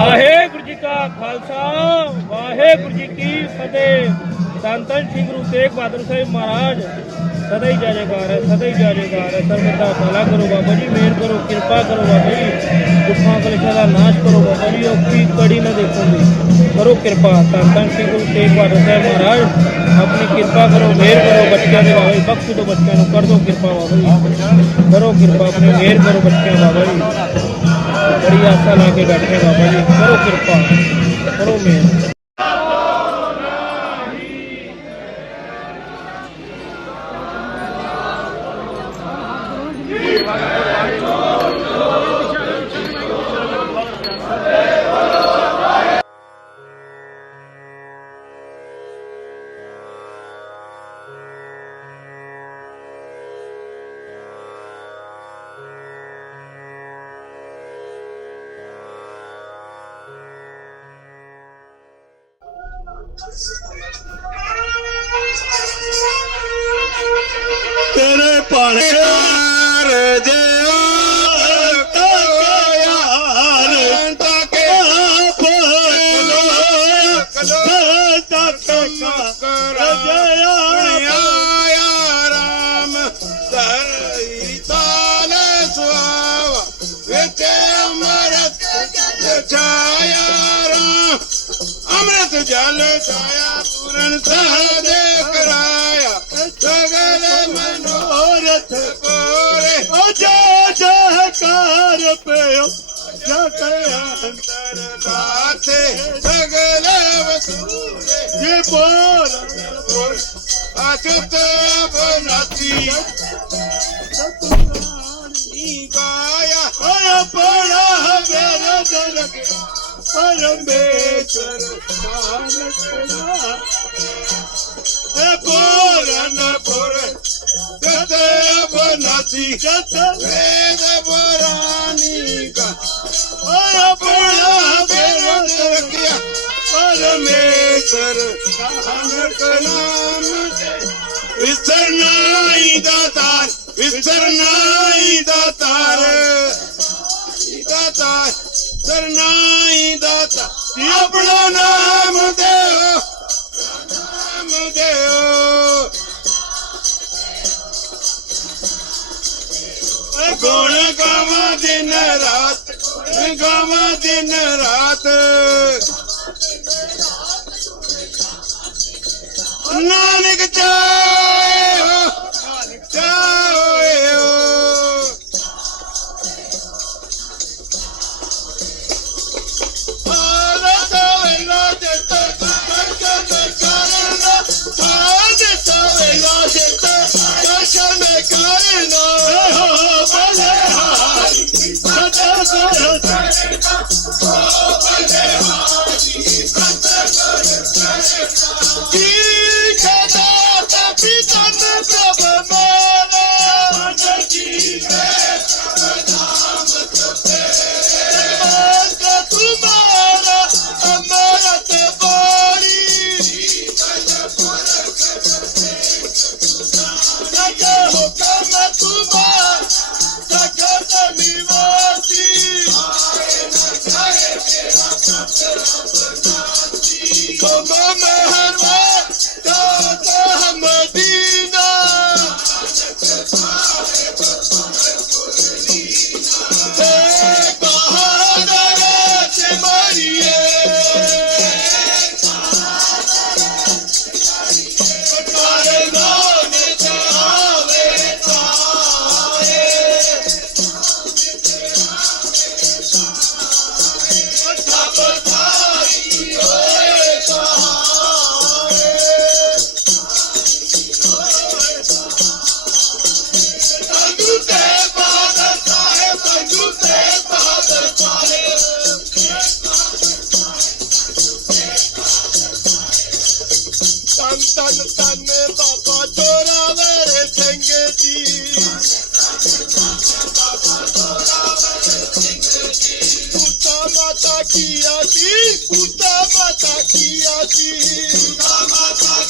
ਵਾਹਿਗੁਰੂ ਜੀ ਕਾ ਖਾਲਸਾ, ਵਾਹਿਗੁਰੂ ਜੀ ਕੀ ਫਤਿਹ। ਧੰਨ ਧੰਨ ਸ੍ਰੀ ਗੁਰੂ ਤੇਗ ਬਹਾਦਰ ਸਾਹਿਬ ਮਹਾਰਾਜ। ਸਦਾ ਹੀ ਜੈ ਜੈਕਾਰ ਹੈ, ਸਦਾ ਹੀ ਜੈ ਜੈਕਾਰ ਹੈ। ਸਰਬਤ ਭਲਾ ਕਰੋ ਬਾਬਾ ਜੀ ਮਿਹਰ ਕਰੋ, ਕਿਰਪਾ ਕਰੋ ਬਾਬਾ ਜੀ। ਦੁੱਖਾਂ ਕਲੇਸ਼ਾਂ ਦਾ ਨਾਸ਼ ਕਰੋ ਬਾਬਾ ਜੀ ਔਖੀ ਕੜੀ ਨਾ ਦੇਖੋਗੇ। ਕਰੋ ਕਿਰਪਾ। ਧੰਨ ਧੰਨ ਸ੍ਰੀ ਗੁਰੂ ਤੇਗ ਬਹਾਦਰ ਸਾਹਿਬ ਮਹਾਰਾਜ, ਆਪਣੀ ਕਿਰਪਾ ਕਰੋ ਮਿਹਰ ਕਰੋ ਬੱਚਿਆਂ ਦੇ ਬਾਬਾ ਜੀ। ਬਖਸ਼ ਦਿਓ ਬੱਚਿਆਂ ਨੂੰ ਕਰ ਦਿਓ ਕਿਰਪਾ ਬਾਬਾ ਜੀ। ਕਰੋ ਕਿਰਪਾ ਆਪਣੀ ਮਿਹਰ ਕਰੋ ਬੱਚਿਆਂ ਬਾਬਾ ਜੀ। ਬੜੀ ਆਸਾ ਲਾ ਕੇ ਬੈਠੇ ਬਾਬਾ ਜੀ ਕਰੋ ਕਿਰਪਾ ਕਰੋ ਮਿਹਰ अमृत जल छाया पूरन सह दे कराया اے پورے او جہ جہکار پہو جا تیا سنتر ساتھ سگل નથી વેદ પરાની પરમેશ્વર વિસ્તર નાઈ દાતાર વિસ્તર નાઈ દાતાર દાતાર સરનાઈ દાતા આપણો નામ દેવ નામ દેવ ਗੁਣ ਗਾਵਾਂ ਦਿਨ ਰਾਤ ਗੁਣ ਗਾਵਾਂ ਦਿਨ ਰਾਤ। ਨਾਨਕ ਚਾਹੇ ਜੀ ਪੁੱਤਾ ਮਾਤਾ ਕੀਆ ਸੀ ਪੁੱਤਾ ਮਾਤਾ ਕੀਆ ਸੀ ਪੁੱਤਾ ਮਾਤਾ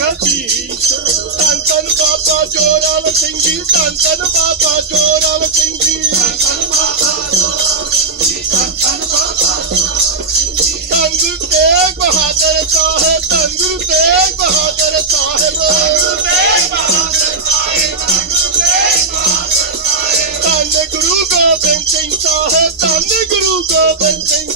ਗਲਤੀ ਧੰਨ ਧੰਨ ਬਾਬਾ ਜੋਰਾਵਰ ਸਿੰਘ ਜੀ ਧੰਨ ਧੰਨ ਬਾਬਾ ਜੋਰਾਵਰ ਸਿੰਘ ਜੀ ਧੰਨ ਧੰਨ ਬਾਬਾ ਜੋਰਾਵਰ ਸਿੰਘ ਜੀ ਧੰਨ ਧੰਨ ਬਾਬਾ ਜੋਰਾਵਰ ਸਿੰਘ ਜੀ ਧੰਨ ਗੁਰੂ ਤੇਗ ਬਹਾਦਰ ਸਾਹਿਬ ਧੰਨ ਗੁਰੂ ਤੇਗ ਬਹਾਦਰ ਸਾਹਿਬ ਧੰਨ ਗੁਰੂ ਤੇਗ ਬਹਾਦਰ ਸਾਹਿਬ ਧੰਨ ਗੁਰੂ ਤੇਗ ਬਹਾਦਰ ਸਾਹਿਬ ਧੰਨ ਗੁਰੂ ਗੋਬਿੰਦ ਸਿੰਘ ਸਾਹਿਬ, ਧੰਨ ਗੁਰੂ ਗੋਬਿੰਦ ਸਿੰਘ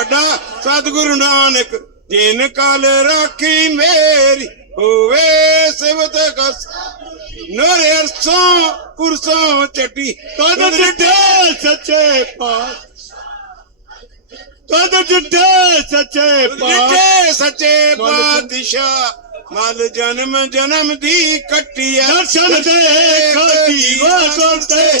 ਵੱਡਾ ਸਤਿਗੁਰੂ ਨਾਨਕ ਜਿਨ ਕਲ ਰਾਖੀ ਮੇਰੀ ਹੋਵੇ ਸਿਵਤ ਕਸ। ਨੂਰ ਅਰਸੋਂ ਕੁਰਸੋਂ ਚਟੀ ਤਦ ਜਿੱਥੇ ਸੱਚੇ ਪਾਤ ਤਦ ਜਿੱਥੇ ਸੱਚੇ ਪਾਤ ਜਿੱਥੇ ਸੱਚੇ ਪਾਤਸ਼ਾਹ ਮਲ ਜਨਮ ਜਨਮ ਦੀ ਕੱਟਿਆ ਦਰਸ਼ਨ ਦੇ ਜੀਵਾ ਕੋਤੇ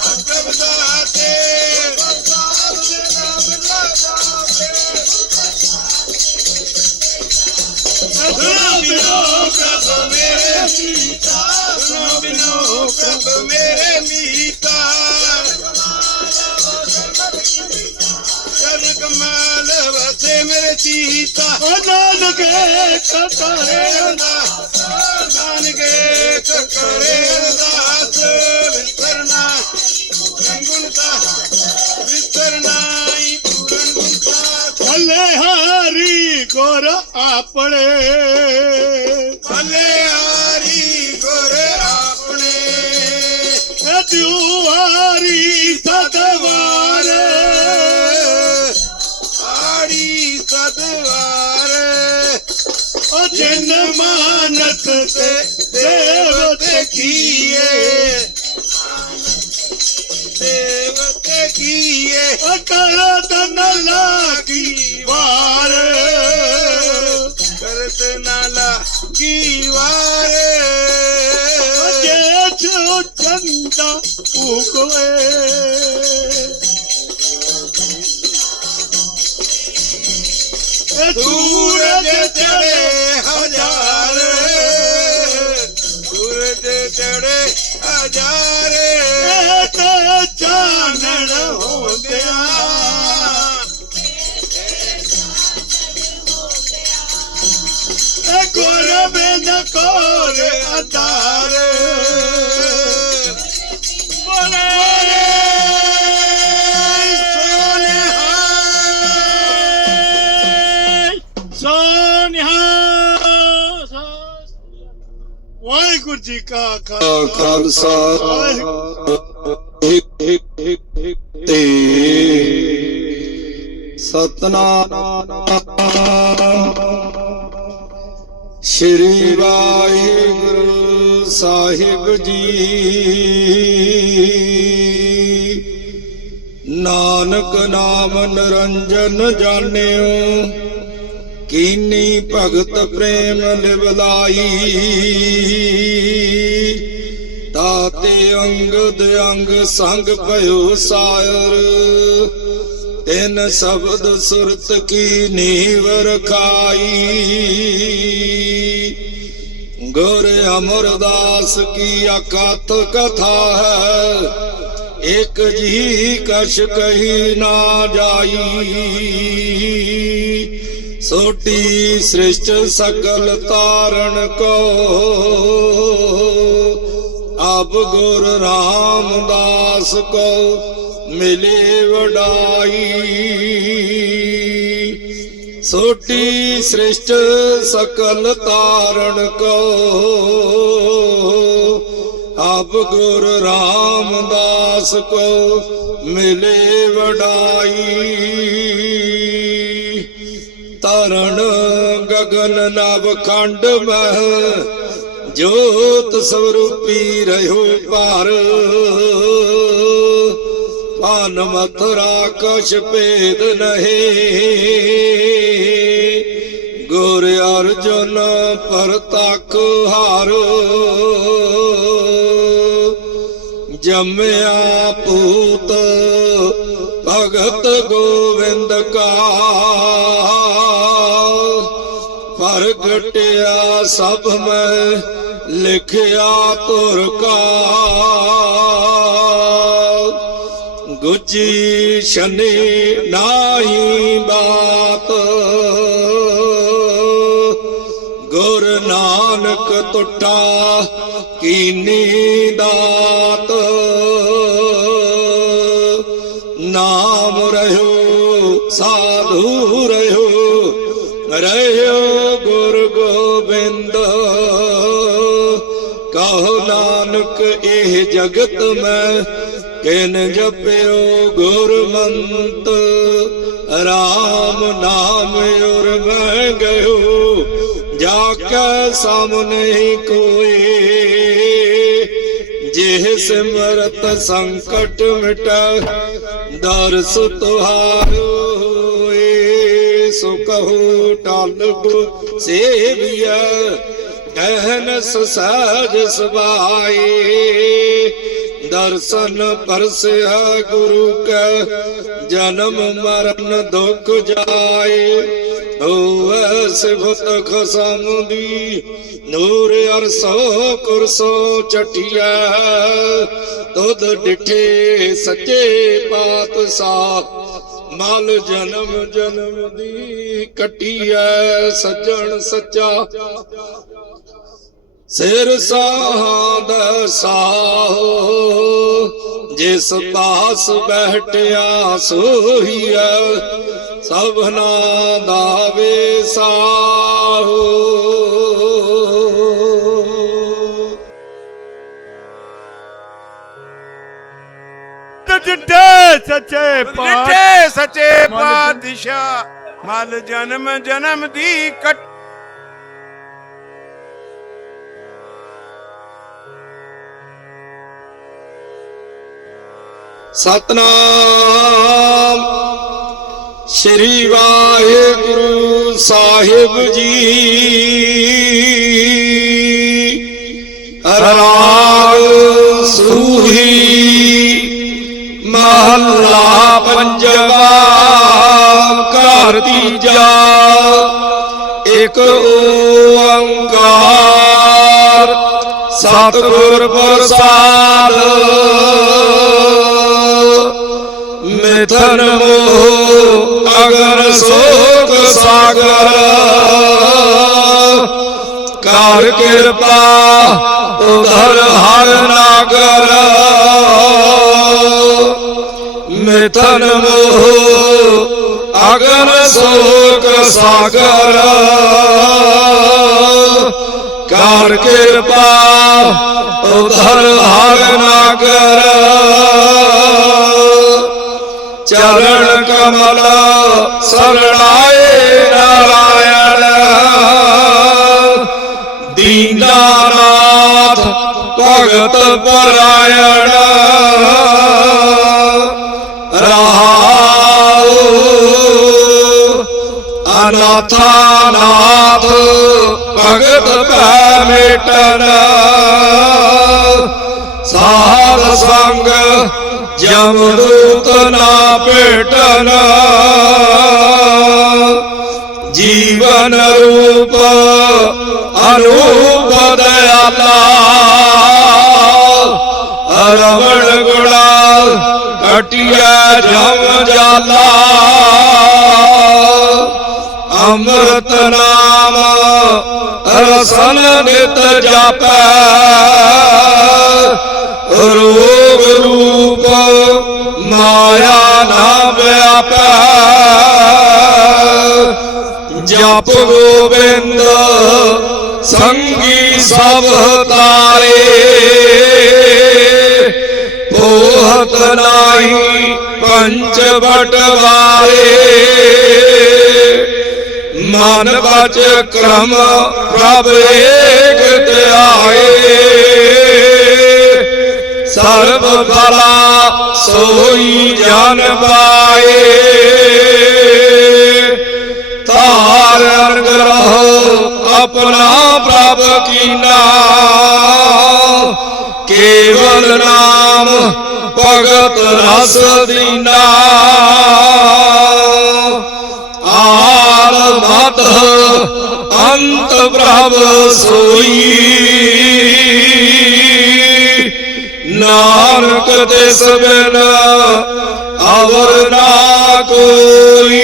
ਸੀਤਾ ਓ ਨਾਨਕੇ ਕਟਰੇ ਨਾਨਕੇ ਕਟਰੇ ਆਪਣੇ। ਭਲੇ ਆਰੀ ਗੁਰ ਆਪਣੇ। ਇਹ ਦਿਉ ਆਰੀ ਸਤਵਾਰੇ। ਆਰੀ ਸਤਵਾਰੇ। ਉਹ ਜਨ ਮਾਨਤ ਤੇ ਦੇਵਤ ਕੀਏ। ਦੇਵਤ ਕੀਏ। ਅਕਲ ਤਨ ਲਾਗੀ। করে আদার ਵਾਹਿਗੁਰੂ ਜੀ ਕਾ ਖਾਲਸਾ ਤੇ ਸਤਨਾਮ ਸ਼੍ਰੀ ਵਾਹਿਗੁਰੂ ਸਾਹਿਬ ਜੀ। ਨਾਨਕ ਨਾਮ ਨਿਰੰਜਨ ਜਾਣਿਓ, ਕੀਨੀ ਭਗਤ ਪ੍ਰੇਮ ਲਿਵਲਾਈ ਤਾਤੇ ਅੰਗਦ ਅੰਗ ਸੰਗ ਭਇਓ ਸਾਇਰ ਤਿਨ ਸ਼ਬਦ ਸੁਰਤ ਕੀ ਨੀਵ ਰਖਾਈ? ਗੁਰ ਅਮਰਦਾਸ ਕੀ ਅਕਥ ਕਥਾ ਹੈ? ਇਕ ਜੀ ਕਛ ਕਹੀ ਨਾ ਜਾਈ। ਸੋਟੀ ਸ੍ਰਿਸ਼ਟ ਸਕਲ ਤਾਰਨ ਕੋ। ਅਬ ਗੁਰ ਰਾਮਦਾਸ ਕੋ। ਮਿਲੇ ਵਡਾਈ। ਸੋਟੀ ਸ੍ਰਿਸ਼ਟ ਸਕਲ ਤਾਰਨ ਕੋ। ਆਪ ਗੁਰ ਰਾਮਦਾਸ ਕੋ ਮਿਲੇ ਵਡਾਈ। ਤਰਣ ਗਗਨ ਨਭ ਖੰਡ ਮਹਿ, ਜੋਤ ਸਵਰੂਪੀ ਰਹਿਓ ਭਾਰ। ਪਾਨ ਮਥੁਰਾ ਕਛ ਭੇਦ ਨਹੀਂ। ਗੁਰ ਅਰਜੁਨ ਪਰਤਖ ਹਾਰ ਜੰਮਿਆ ਪੂਤ ਭਗਤ ਗੋਵਿੰਦ ਕਾ। ਪ੍ਰਗਟਿਆ ਸਭ ਮੈਂ ਲਿਖਿਆ ਤੁਰ ਕਾ। ਗੁਜੀ ਸ਼ਨੀ ਨਾਹੀ ਬਾਤ ਗੁਰ ਨਾਨਕ ਟੁੱਟਾ ਕੀਨੀ ਦਾਤ। ਨਾਮ ਰਹਿਓ, ਸਾਧੂ ਰਹਿਓ ਰਹਿਓ ਗੁਰ ਗੋਬਿੰਦ। ਕਹੋ ਨਾਨਕ, ਇਹ ਜਗਤ ਮੈਂ ਕਿਨ ਜਪਿਓ ਗੁਰਮੰਤ, ਰਾਮ ਨਾਮ ਉਰ ਮੈਂ ਗਇਓ ਜਾ ਕੇ ਸਾਹਮਣੇ ਕੋਈ। ਜਿਹ ਸਿਮਰਤ ਸੰਕਟ ਮਿਟੈ, ਦਰਸ ਤੁਹਾਰੋ ਹੋਏ। ਸੋ ਕਹੋ ਟਲ ਕੋ ਸੇਵੀਐ ਕਹਿਨਸ ਸਬਾਏ ਦਰਸ਼ਨ ਪਰਸਿਆ ਗੁਰੂ ਕੈ, ਜਨਮ ਮਰਨ ਦੁਖ ਜਾਏ। ਹੋਵੇ ਸਿਫਤ ਖਸਮ ਦੀ, ਨੂਰ ਅਰਸੋ ਕੁਰਸੋ ਚਟਿਆ ਤੁਧ ਡਿਠੇ ਸੱਚੇ ਪਾਤਸ਼ਾਹ, ਮਲ ਜਨਮ ਜਨਮ ਦੀ ਕਟਿਐ। ਸੱਜਣ ਸੱਚਾ ਸਿਰ ਸਾਹਦ ਸਾਹੋ ਜਿਸ ਪਾਸ ਬਹਿਟਿਆ ਸੋਹੀਐ ਸਭਨਾ ਦਾ ਵੇਸਾਹੋ। ਜਿੱਡੇ ਸੱਚੇ ਪਾਤ ਮਿੱਠੇ ਸੱਚੇ ਪਾਤਸ਼ਾਹ। ਮਲ ਜਨਮ ਜਨਮ ਦੀ ਕੱਟ ਸਤਨਾਮ। ਸ੍ਰੀ ਵਾਹਿਗੁਰੂ ਸਾਹਿਬ ਜੀ। ਰਾਗ ਸੂਹੀ ਮਹੱਲਾ ਪੰਜਵਾ। ਘਰ ਤੀਜਾ। ਇਕ ਓੰਕਾਰ। ਸਤਿਗੁਰ ਪ੍ਰਸਾਦ। ਮਿਥਨ ਮੋਹ ਅਗਰ ਸੋਕ ਸਾਗਰ। ਕਰ ਕਿਰਪਾ ਉਧਰ ਹਰ ਨਾਗਰ। ਮਿਥਨ ਮੋਹ ਅਗਰ ਸੋਕ ਸਾਗਰ। ਕਰ ਕਿਰਪਾ ਉਧਰ ਹਰ ਨਾਗਰ। ਕਮਲ ਸਰਣਾਏ ਨਾਰਾਇਣ। ਦੀਨਾਨਾਥ ਭਗਤ ਪਰਾਇਣ। ਰਹਾਉ ਅਨਾਥਾਨਾਥ ਭਗਤ ਭੈ ਮੇਟਨ ਸਾਧ ਸੰਗ ਜਮਦੂਤ ਨਾ। ਜੀਵਨ ਰੂਪ, ਅਨੂਪ ਦਇਆਲਾ। ਰਵਣ ਗੁਣਾ ਕਟਿਆ ਜਮ ਜਾਲਾ। ਅੰਮ੍ਰਿਤ ਨਾਮ ਰਸਨ ਨਿਤ ਜਾਪੈ। ਰੋਗ ਰੂਪ ਨਾਹੀ ਪੰਚ ਬਟਵਾਰੇ ਮਨ ਬਚ ਕਰਮ ਪ੍ਰਭ ਏਕ ਧਿਆਏ। ਸਰਬ ਭਲਾ ਸੋਈ ਜਨ ਪਾਏ। ਤਾਰ ਅਨਗ੍ਰਹ ਆਪਣਾ ਪ੍ਰਭ ਕੀਨਾ। ਭਗਤ ਰਸ ਦੀਨਾ। ਆਲ ਮਤ ਅੰਤ ਪ੍ਰਭ ਸੋਈ। ਨਾਨਕ ਤਿਸ ਬਿਨ ਅਵਰ ਨਾ ਕੋਈ।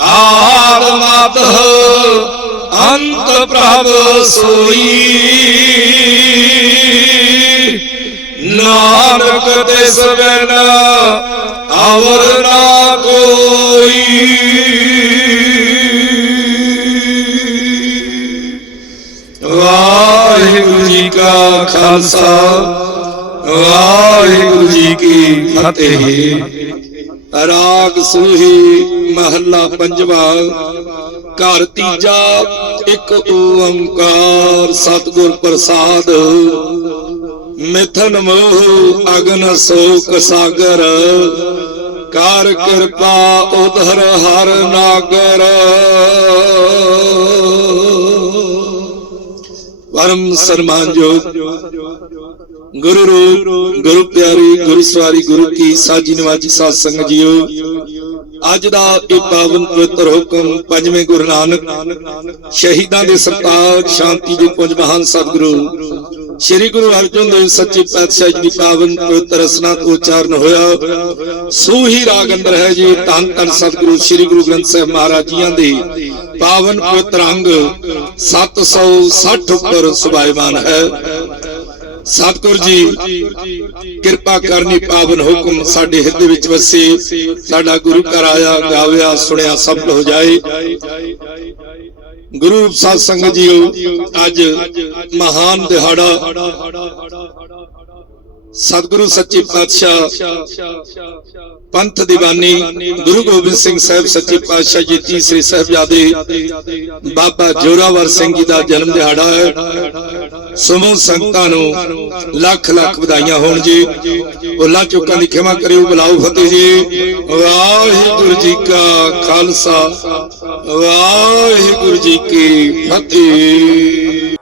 ਆਤਮਤ ਅੰਤ ਪ੍ਰਭ ਸੋਈ। ਨਾਨਕ ਤਿਸ ਬਿਨ ਅਵਰ ਨਾ ਕੋਈ। ਵਾਹਿਗੁਰੂ ਜੀ ਕਾ ਖਾਲਸਾ, ਵਾਹਿਗੁਰੂ ਜੀ ਕੀ ਫਤਿਹ। ਰਾਗ ਸੂਹੀ ਮਹੱਲਾ ਪੰਜਵਾ, ਘਰ ਤੀਜਾ, ਇੱਕ ਓੰਕਾਰ, ਸਤਿਗੁਰ ਪ੍ਰਸਾਦ। ਮਿਥਨ ਮੋਹ, ਅਗਨ ਸੋਕ ਸਾਗਰ। ਕਾਰ ਕਿਰਪਾ ਉਧਰ ਹਰ ਨਾਗਰ। ਪਰਮ ਸਨਮਾਨਯੋਗ ਗੁਰੂ ਰੂਪ, ਗੁਰੂ ਪਿਆਰੀ, ਗੁਰੂ ਸਵਾਰੀ, ਗੁਰੂ ਕੀ ਸਾਜੀ ਨਿਵਾਜੀ ਸਾਧ ਸੰਗਤ ਜੀਓ। ਅੱਜ ਦਾ ਇਹ ਪਾਵਨ ਪਵਿੱਤਰ ਹੁਕਮ ਪੰਜਵੇਂ ਗੁਰੂ ਨਾਨਕ ਸ਼ਹੀਦਾਂ ਦੇ ਸਰਤਾਜ ਸ਼ਾਂਤੀ ਦੇ ਪੁੰਜ ਮਹਾਨ ਸਤਿਗੁਰੂ ਸ੍ਰੀ ਗੁਰੂ ਅਰਜਨ ਦੇਵ ਸੱਚੇ ਪਾਤਸ਼ਾਹ ਜੀ ਦੀ ਪਾਵਨ ਪਵਿੱਤਰ ਰਸਨਾ ਤੋਂ ਉਚਾਰਨ ਹੋਇਆ। ਸੂਹੀ ਰਾਗ ਅੰਦਰ ਹੈ ਜੀ, ਧੰਨ ਧੰਨ ਸਤਿਗੁਰੂ ਸ੍ਰੀ ਗੁਰੂ ਗ੍ਰੰਥ ਸਾਹਿਬ ਮਹਾਰਾਜ ਜੀਆਂ ਦੇ ਪਾਵਨ ਪਵਿੱਤਰ ਅੰਗ 760 ਉੱਪਰ ਸੁਭਾਇਮਾਨ ਹੈ। ਸਤਿਗੁਰ ਜੀ, ਕਿਰਪਾ ਕਰਨੀ ਪਾਵਨ ਹੁਕਮ ਸਾਡੇ ਹਿਰਦੇ ਵਿੱਚ ਵਸੇ। ਸਾਡਾ ਗੁਰੂ ਘਰ ਆਇਆ, ਗਾਵਿਆ, ਸੁਣਿਆ ਸਫਲ ਹੋ ਜਾਏ। ਗੁਰੂ ਸਾਧ ਸੰਗਤ ਜੀਓ ਅੱਜ ਮਹਾਨ ਦਿਹਾੜਾ ਸਤਿਗੁਰੂ ਸੱਚੇ ਪਾਤਸ਼ਾਹ, ਪੰਥ ਦੀਵਾਨੀ ਗੁਰੂ ਗੋਬਿੰਦ ਸਿੰਘ ਸਾਹਿਬ ਸੱਚੇ ਪਾਤਸ਼ਾਹ ਜੀ, ਤੀਸਰੇ ਸਾਹਿਬਜ਼ਾਦੇ ਬਾਬਾ ਜੋਰਾਵਰ ਸਿੰਘ ਜੀ ਦਾ ਜਨਮ ਦਿਹਾੜਾ ਹੈ। ਸਮੂਹ ਸੰਗਤਾਂ ਨੂੰ ਲੱਖ ਲੱਖ ਵਧਾਈਆਂ ਹੋਣ ਜੀ। ਭੁੱਲਾਂ ਚੁੱਕਾਂ ਦੀ ਖਿਮਾ ਕਰਿਓ, ਬੁਲਾਓ ਫਤਿਹ ਜੀ। ਵਾਹਿਗੁਰੂ ਜੀ ਕਾ ਖਾਲਸਾ, ਵਾਹਿਗੁਰੂ ਜੀ ਕੀ ਫਤਿਹ।